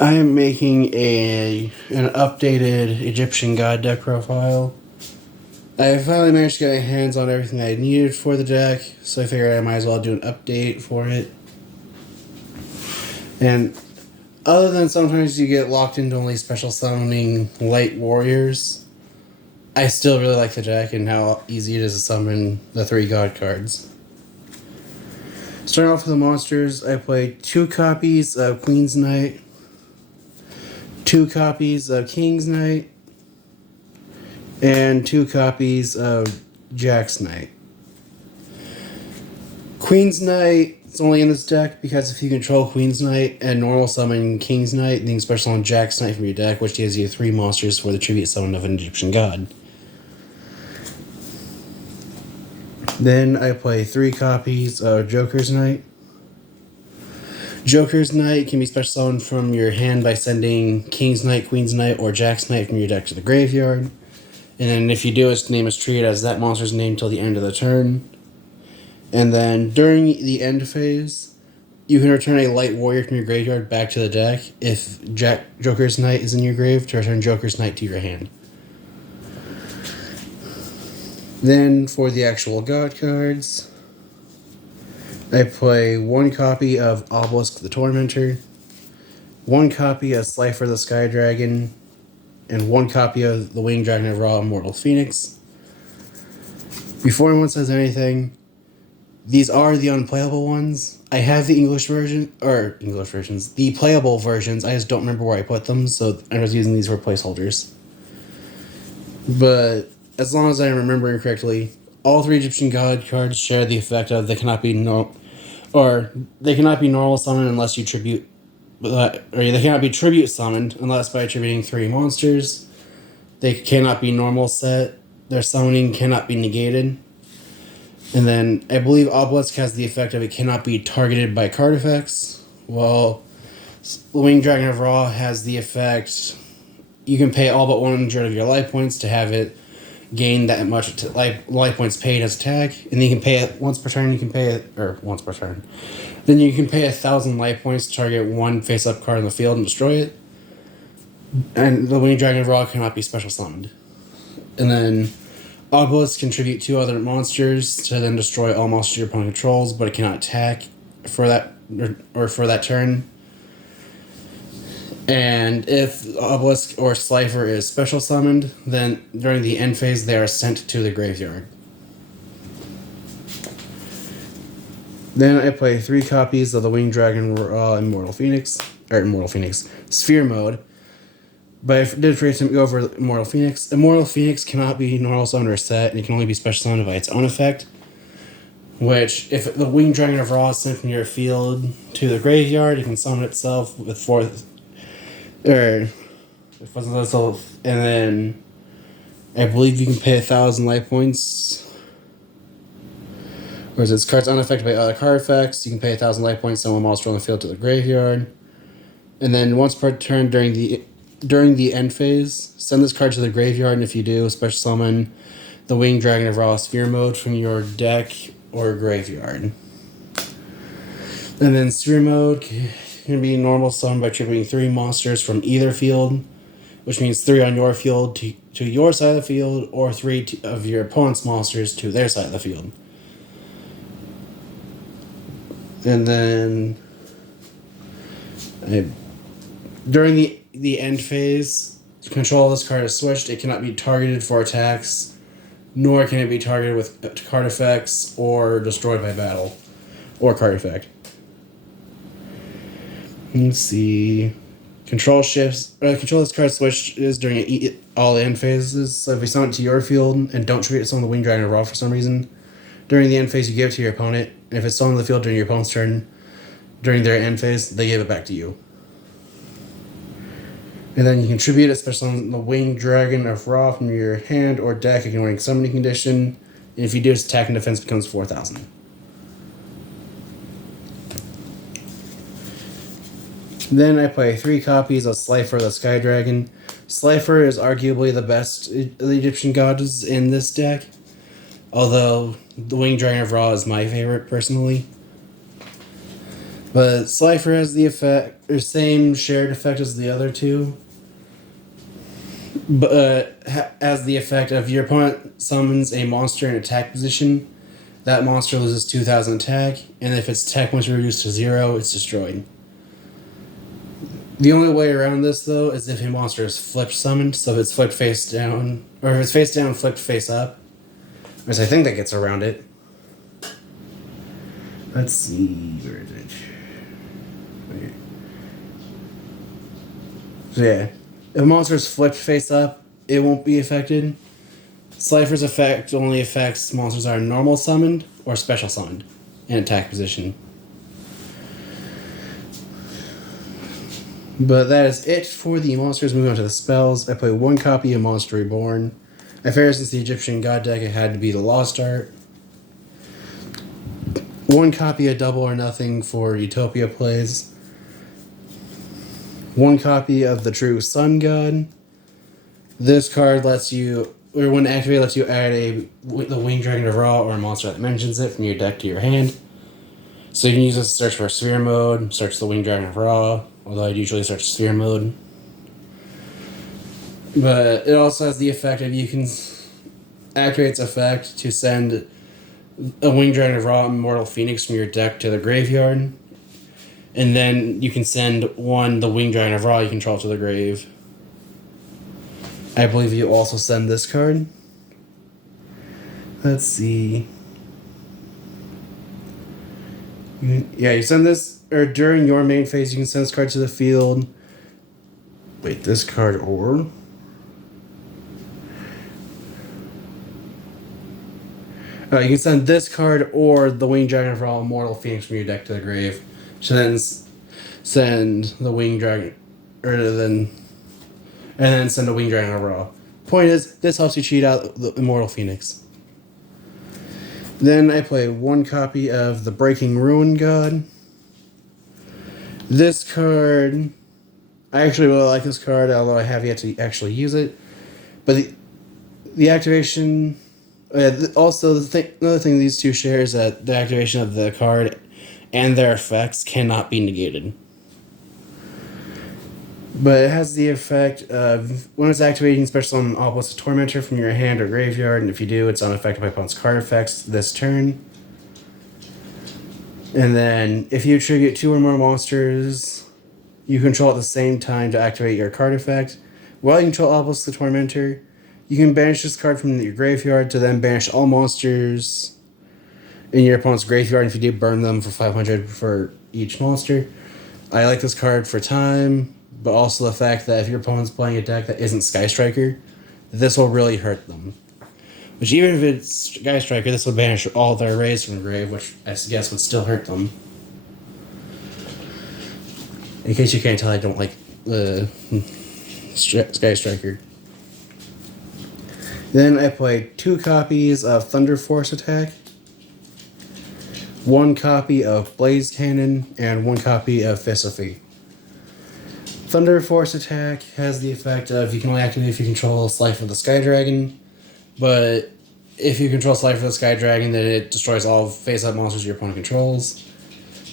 I am making an updated Egyptian god deck profile. I finally managed to get my hands on everything I needed for the deck, so I figured I might as well do an update for it. And other than sometimes you get locked into only special summoning light warriors, I still really like the deck and how easy it is to summon the 3 god cards. Starting off with the monsters, I play 2 copies of Queen's Knight, 2 copies of King's Knight, and 2 copies of Jack's Knight. Queen's Knight is only in this deck because if you control Queen's Knight and normal summon King's Knight, then you can special summon Jack's Knight from your deck, which gives you 3 monsters for the tribute summon of an Egyptian god. Then I play 3 copies of Joker's Knight. Joker's Knight can be special summoned from your hand by sending King's Knight, Queen's Knight, or Jack's Knight from your deck to the graveyard. And then if you do, its name is treated as that monster's name till the end of the turn. And then during the end phase, you can return a light warrior from your graveyard back to the deck if Joker's Knight is in your grave to return Joker's Knight to your hand. Then for the actual god cards, I play 1 copy of Obelisk the Tormentor, 1 copy of Slifer the Sky Dragon, and 1 copy of the Winged Dragon of Ra Immortal Phoenix. Before anyone says anything, these are the unplayable ones. I have the English versions, the playable versions, I just don't remember where I put them, so I was using these for placeholders. But as long as I'm remembering correctly, all 3 Egyptian god cards share the effect of they cannot be normal summoned unless you tribute, or they cannot be tribute summoned unless by attributing 3 monsters. They cannot be normal set. Their summoning cannot be negated. And then I believe Obelisk has the effect of it cannot be targeted by card effects. While Winged Dragon of Ra has the effect you can pay all but 100 of your life points to have it gain that much life points paid as attack, and then you can pay it once per turn. Then you can pay 1,000 life points to target 1 face-up card in the field and destroy it. And the Winged Dragon of Ra cannot be special summoned. And then Obelisk contribute 2 other monsters to then destroy all monsters your opponent controls, but it cannot attack for that turn. And if Obelisk or Slifer is special summoned, then during the end phase they are sent to the graveyard. Then I play 3 copies of the Winged Dragon Immortal Phoenix, Sphere Mode. But I did forget to go over Immortal Phoenix. Immortal Phoenix cannot be normal summoned or set, and it can only be special summoned by its own effect. Which, if the Winged Dragon of Ra is sent from your field to the graveyard, it can summon itself with 4. And then I believe you can pay 1,000 life points. Whereas its cards unaffected by other card effects, you can pay 1,000 life points, summon a monster on the field to the graveyard. And then once per turn during the end phase, send this card to the graveyard, and if you do, special summon the Winged Dragon of Ra Sphere Mode from your deck or graveyard. And then Sphere Mode can be normal summoned by triggering 3 monsters from either field, which means 3 on your field to your side of the field, or 3 of your opponent's monsters to their side of the field. And then during the end phase, control of this card is switched. It cannot be targeted for attacks, nor can it be targeted with card effects or destroyed by battle or card effect. Let's see. Control this card switch is during all the end phases. So if you summon it to your field and don't tribute it to summon the Winged Dragon of Ra for some reason, during the end phase you give it to your opponent. And if it's summoned to the field during your opponent's turn, during their end phase, they give it back to you. And then you can tribute it, especially on the Winged Dragon of Ra from your hand or deck, ignoring summoning condition. And if you do, its attack and defense becomes 4,000. Then I play 3 copies of Slifer the Sky Dragon. Slifer is arguably the best of the Egyptian gods in this deck, although the Winged Dragon of Ra is my favorite personally. But Slifer has the effect, or same shared effect as the other two, but has the effect of your opponent summons a monster in attack position. That monster loses 2,000 attack, and if its attack points are reduced to 0, it's destroyed. The only way around this, though, is if a monster is flipped summoned, so if it's flipped face down, or if it's face down, flipped face up. Because I think that gets around it. Let's see, where is it? Wait. So yeah, if a monster is flipped face up, it won't be affected. Slifer's effect only affects monsters that are normal summoned or special summoned in attack position. But that is it for the monsters. Moving on to the spells. I play 1 copy of Monster Reborn. I figured since the Egyptian God deck, it had to be the Lost Art. 1 copy of Double or Nothing for Utopia plays. 1 copy of the True Sun God. This card lets you, or when activated, lets you add the Winged Dragon of Ra or a monster that mentions it from your deck to your hand. So you can use this to search for Sphere Mode, search the Winged Dragon of Ra, although I'd usually search Sphere Mode. But it also has the effect of you can activate its effect to send a Winged Dragon of Ra Immortal Phoenix from your deck to the graveyard. And then you can send the Winged Dragon of Ra you control to the grave. I believe you also send this card. Let's see. You send this, or during your main phase, you can send this card to the field. Wait, this card or... you can send this card or the Winged Dragon of Ra Immortal Phoenix from your deck to the grave. So then send the Winged Dragon, and then send the Winged Dragon of Ra. Point is, this helps you cheat out the Immortal Phoenix. Then I play 1 copy of the Breaking Ruin God. This card, I actually really like this card, although I have yet to actually use it. But the activation, also another thing these two share is that the activation of the card and their effects cannot be negated. But it has the effect of, when it's activating, special summon Obelisk Tormentor from your hand or graveyard, and if you do, it's unaffected by opponent's card effects this turn. And then, if you tribute 2 or more monsters you control at the same time to activate your card effect, while you control Obelisk the Tormentor, you can banish this card from your graveyard to then banish all monsters in your opponent's graveyard, and if you do, burn them for 500 for each monster. I like this card for time, but also the fact that if your opponent's playing a deck that isn't Sky Striker, this will really hurt them. Which, even if it's Sky Striker, this will banish all their arrays from the grave, which I guess would still hurt them. In case you can't tell, I don't like Sky Striker. Then I play 2 copies of Thunder Force Attack, 1 copy of Blaze Cannon, and 1 copy of Fist of Fate. Thunder Force Attack has the effect of you can only activate if you control Slife of the Sky Dragon, but if you control Slife of the Sky Dragon, then it destroys all face-up monsters your opponent controls.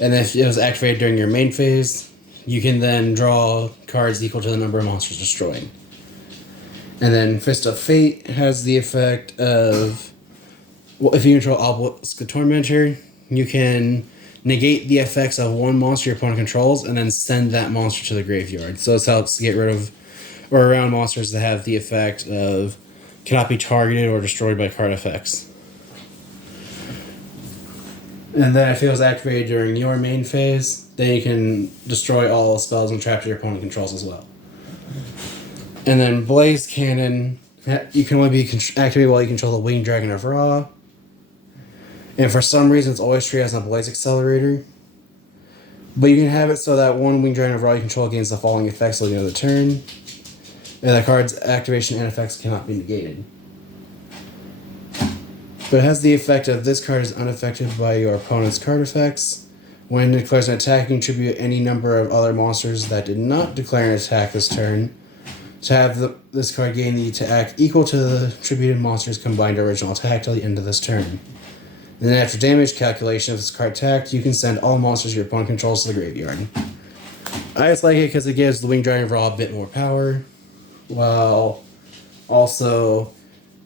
And if it was activated during your main phase, you can then draw cards equal to the number of monsters destroyed. And then Fist of Fate has the effect of, if you control Obelisk the Tormentor, you can negate the effects of 1 monster your opponent controls and then send that monster to the graveyard. So this helps get rid of or around monsters that have the effect of cannot be targeted or destroyed by card effects. And then if it was activated during your main phase, then you can destroy all spells and traps your opponent controls as well. And then Blaze Cannon, you can only be activated while you control the Winged Dragon of Ra. And for some reason, it's always treated as a Blaze Accelerator. But you can have it so that 1 Winged Dragon of Ra you control gains the following effects till the end of the turn. And the card's activation and effects cannot be negated. But it has the effect of this card is unaffected by your opponent's card effects. When it declares an attack, you contribute any number of other monsters that did not declare an attack this turn. To have this card gain the attack equal to the attributed monster's combined original attack till the end of this turn. And then after damage calculation, if this card attacked, you can send all monsters your opponent controls to the graveyard. I just like it because it gives the Winged Dragon Raw a bit more power, while also,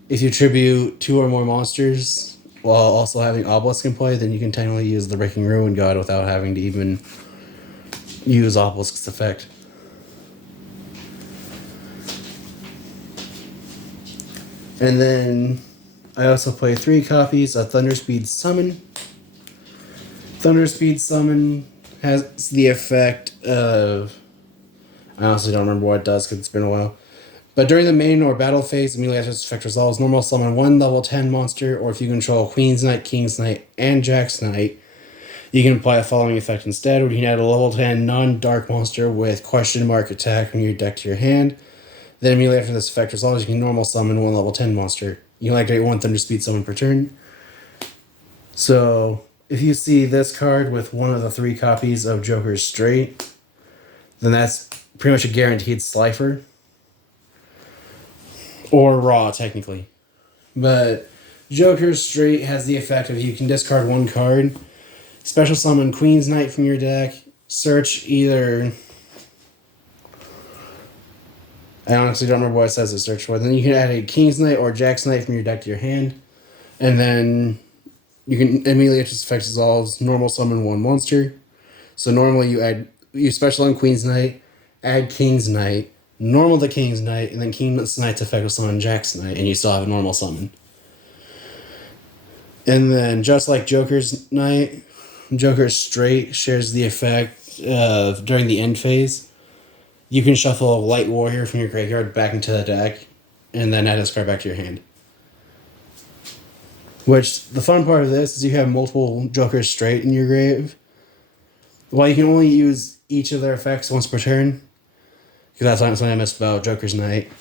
if you tribute 2 or more monsters while also having Obelisk in play, then you can technically use the Breaking Ruin God without having to even use Obelisk's effect. And then I also play 3 copies of Thunderspeed Summon. Thunderspeed Summon has the effect of... I honestly don't remember what it does because it's been a while. But during the main or battle phase, immediately after this effect resolves, normal summon 1 level 10 monster, or if you control Queen's Knight, King's Knight, and Jack's Knight, you can apply the following effect instead, where you can add a level 10 non-dark monster with question mark attack from your deck to your hand. Then immediately after this effect resolves, you can normal summon 1 level 10 monster. You can activate 1 Thunderspeed Summon per turn. So, if you see this card with one of the 3 copies of Joker's Straight, then that's pretty much a guaranteed Slifer. Or Raw, technically. But Joker's Straight has the effect of you can discard 1 card, special summon Queen's Knight from your deck, search either... I honestly don't remember what it says to search for. Then you can add a King's Knight or Jack's Knight from your deck to your hand. And then you can immediately after this effect resolves, normal summon 1 monster. So normally you special on Queen's Knight, add King's Knight, normal the King's Knight, and then King's Knight's effect will summon Jack's Knight, and you still have a normal summon. And then just like Joker's Knight, Joker's Straight shares the effect during the end phase. You can shuffle a Light Warrior from your graveyard back into the deck, and then add this card back to your hand. Which, the fun part of this is you have multiple Joker's Straight in your grave. While you can only use each of their effects once per turn, because that's something I missed about Joker's Knight.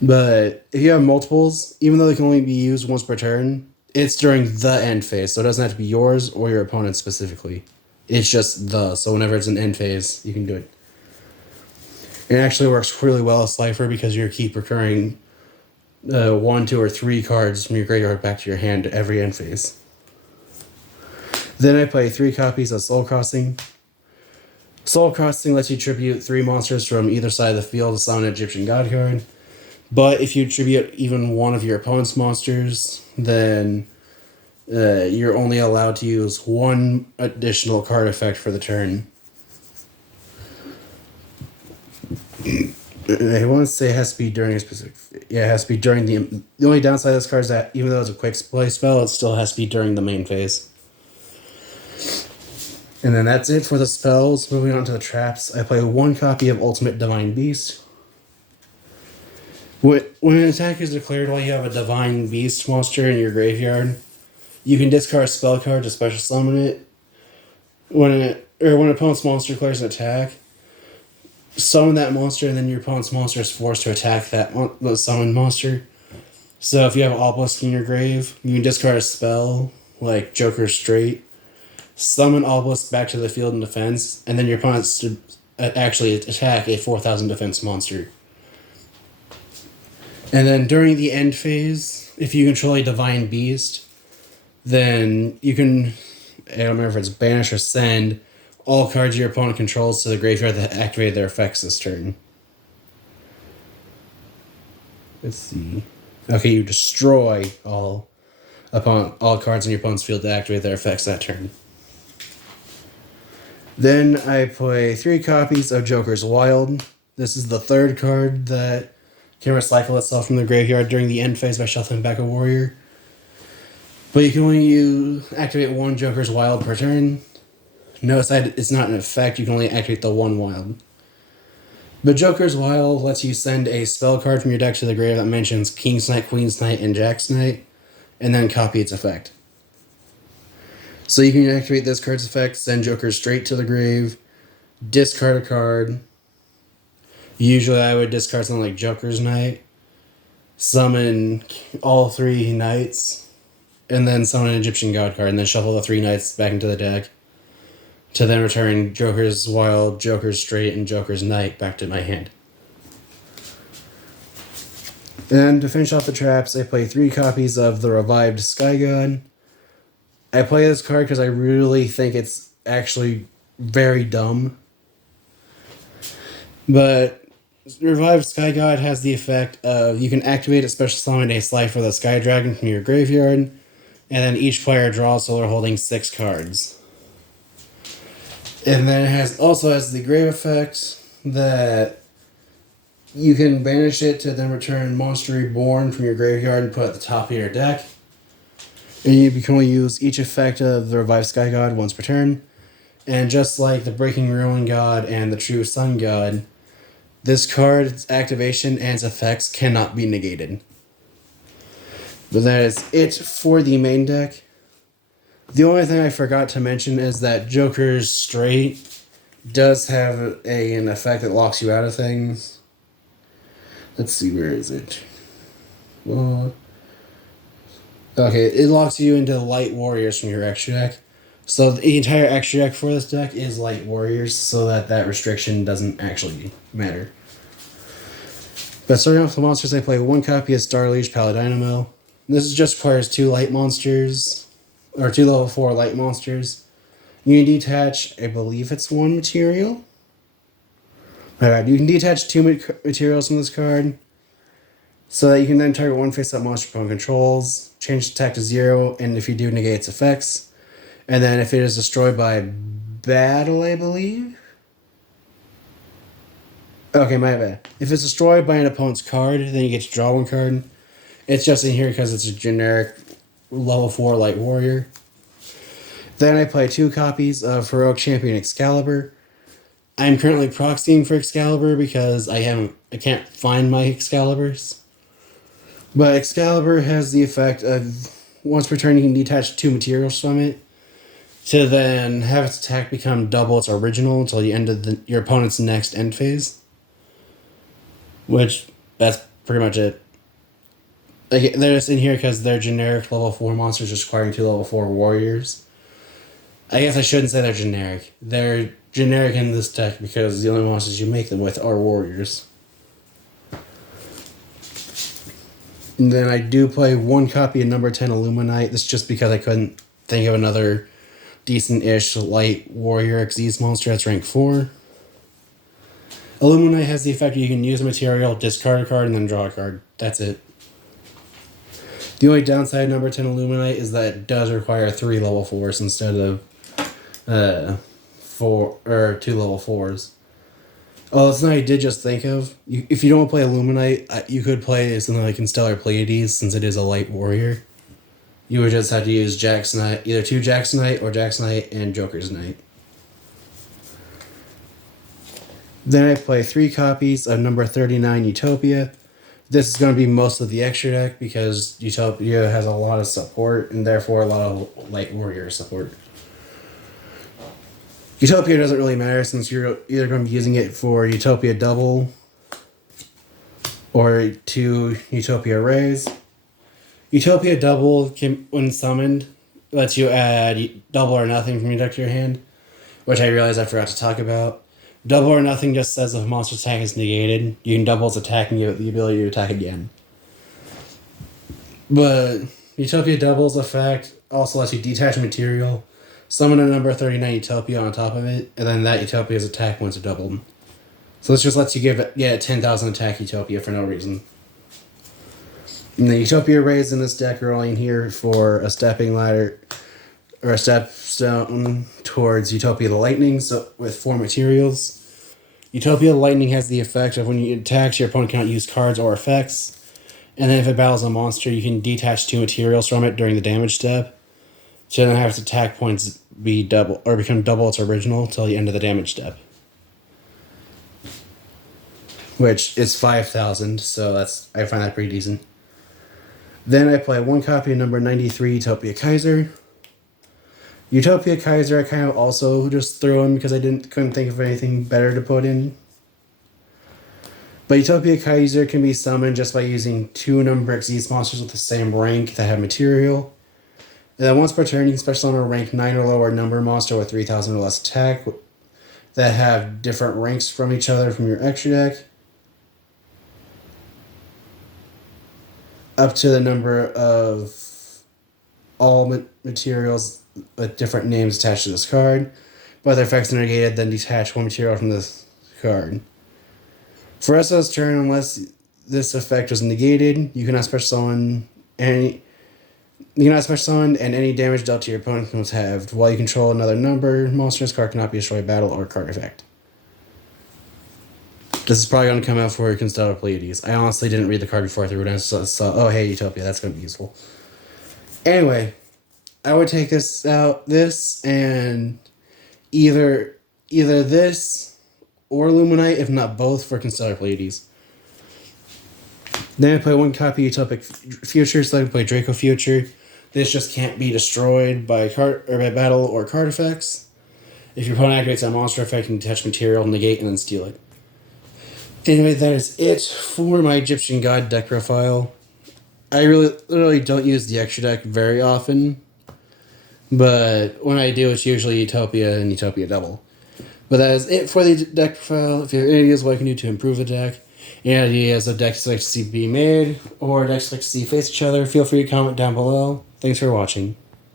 But if you have multiples, even though they can only be used once per turn, it's during the end phase, so it doesn't have to be yours or your opponent's specifically. It's just so whenever it's an end phase, you can do it. It actually works really well as Slifer because you keep recurring 1, 2, or 3 cards from your graveyard back to your hand every end phase. Then I play 3 copies of Soul Crossing. Soul Crossing lets you tribute 3 monsters from either side of the field to summon an Egyptian God card. But if you tribute even one of your opponent's monsters, then you're only allowed to use 1 additional card effect for the turn. I want to say it has to be during a specific... Yeah, it has to be during the... The only downside of this card is that even though it's a quick play spell, it still has to be during the main phase. And then that's it for the spells. Moving on to the traps. I play 1 copy of Ultimate Divine Beast. When an attack is declared while you have a Divine Beast monster in your graveyard, you can discard a spell card to special summon it. When an opponent's monster declares an attack, summon that monster, and then your opponent's monster is forced to attack the summoned monster. So if you have an Obelisk in your grave, you can discard a spell, like Joker's Straight, summon Obelisk back to the field in defense, and then your opponent's to actually attack a 4,000 defense monster. And then during the end phase, if you control a Divine Beast, then you can, I don't remember if it's banish or send all cards your opponent controls to the graveyard that activated their effects this turn. Let's see. Okay, you destroy all cards in your opponent's field to activate their effects that turn. Then I play 3 copies of Joker's Wild. This is the 3rd card that can recycle itself from the graveyard during the end phase by shuffling back a warrior. But you can only activate 1 Joker's Wild per turn. Notice that it's not an effect, you can only activate the 1 wild. But Joker's Wild lets you send a spell card from your deck to the grave that mentions King's Knight, Queen's Knight, and Jack's Knight, and then copy its effect. So you can activate this card's effect, send Joker straight to the grave, discard a card. Usually I would discard something like Joker's Knight, summon all 3 knights, and then summon an Egyptian God card, and then shuffle the 3 knights back into the deck, to then return Joker's Wild, Joker's Straight, and Joker's Knight back to my hand. And to finish off the traps, I play 3 copies of the Revived Sky God. I play this card because I really think it's actually very dumb. But Revived Sky God has the effect of you can activate a special summon a Slife for the Sky Dragon from your graveyard, and then each player draws so they're holding 6 cards. And then it also has the grave effect that you can banish it to then return Monster Reborn from your graveyard and put it at the top of your deck. And you can only use each effect of the Revived Sky God once per turn. And just like the Breaking Ruin God and the True Sun God, this card's activation and its effects cannot be negated. But that is it for the main deck. The only thing I forgot to mention is that Joker's Straight does have an effect that locks you out of things. Let's see, where is it? Well, okay, it locks you into Light Warriors from your extra deck. So the entire extra deck for this deck is Light Warriors, so that restriction doesn't actually matter. But starting off with the monsters, I play 1 copy of Starliege Paladynamo. This just requires 2 light monsters, or 2 level 4 light monsters. You can detach, I believe it's 1 material. Alright, you can detach 2 materials from this card, so that you can then target 1 face-up monster opponent controls, change attack to 0, and if you do, negate its effects. And then if it is destroyed by battle, I believe? Okay, my bad. If it's destroyed by an opponent's card, then you get to draw 1 card. It's just in here because it's a generic level 4 Light Warrior. Then I play 2 copies of Heroic Champion Excalibur. I'm currently proxying for Excalibur because I can't find my Excaliburs. But Excalibur has the effect of once per turn you can detach 2 materials from it to then have its attack become double its original until the end of your opponent's next end phase. Which, that's pretty much it. Like, they're just in here because they're generic level 4 monsters just requiring 2 level 4 warriors. I guess I shouldn't say they're generic. They're generic in this deck because the only monsters you make them with are warriors. And then I do play 1 copy of number 10 Illuminite. This is just because I couldn't think of another decent-ish light warrior Xyz monster that's rank 4. Illuminite has the effect you can use a material, discard a card, and then draw a card. That's it. The only downside of number 10 Illuminite is that it does require 3 level 4s instead of 4 or 2 level 4s. Oh, that's something I did just think of. If you don't play Illuminite, you could play something like Stellar Pleiades since it is a light warrior. You would just have to use Jack's Knight, either 2 Jack's Knight or Jack's Knight and Joker's Knight. Then I play 3 copies of number 39 Utopia. This is going to be most of the extra deck because Utopia has a lot of support and therefore a lot of light warrior support. Utopia doesn't really matter since you're either going to be using it for Utopia Double or 2 Utopia Rays. Utopia Double, when summoned, lets you add double or nothing from your deck to your hand, which I realized I forgot to talk about. Double or nothing just says if a monster's attack is negated, you can double its attack and give it the ability to attack again. But Utopia Double's effect also lets you detach material, summon a number 39 Utopia on top of it, and then that Utopia's attack once it's doubled. So this just lets you get 10,000 attack Utopia for no reason. And the Utopia Rays in this deck are only in here for a stepping ladder or a stepstone towards Utopia the Lightning, so with 4 materials. Utopia the Lightning has the effect of when you attack, your opponent cannot use cards or effects. And then if it battles a monster, you can detach 2 materials from it during the damage step. So then have its attack points be double or become double its original until the end of the damage step. Which is 5,000, so I find that pretty decent. Then I play 1 copy of number 93 Utopia Kaiser. Utopia Kaiser I kind of also just threw in because I couldn't think of anything better to put in. But Utopia Kaiser can be summoned just by using 2 number Xyz monsters with the same rank that have material. And then once per turn, you can special summon a rank 9 or lower number monster with 3,000 or less attack that have different ranks from each other from your extra deck. up to the number of all materials with different names attached to this card. But their effects are negated, then detach one material from this card. For rest of this turn, unless this effect was negated, you cannot special summon any. You cannot special summon, and any damage dealt to your opponent becomes halved. While you control another number, monster's card cannot be destroyed by battle or card effect. This is probably going to come out for Constellar Pleiades. I honestly didn't read the card before I threw it in. I saw, oh hey, Utopia, that's going to be useful. Anyway, I would take this and either this or Luminite, if not both, for Constellar Pleiades. Then I play one copy Utopic Future, so I can play Draco Future. This just can't be destroyed by by battle or card effects. If your opponent activates a monster effect, you can detach material, negate, and then steal it. Anyway, that is it for my Egyptian God deck profile. I literally don't use the extra deck very often, but when I do, it's usually Utopia and Utopia Double. But that is it for the deck profile. If you have any ideas what I can do to improve the deck, any ideas of decks you'd like to see be made, or decks you'd like to see face each other, feel free to comment down below. Thanks for watching.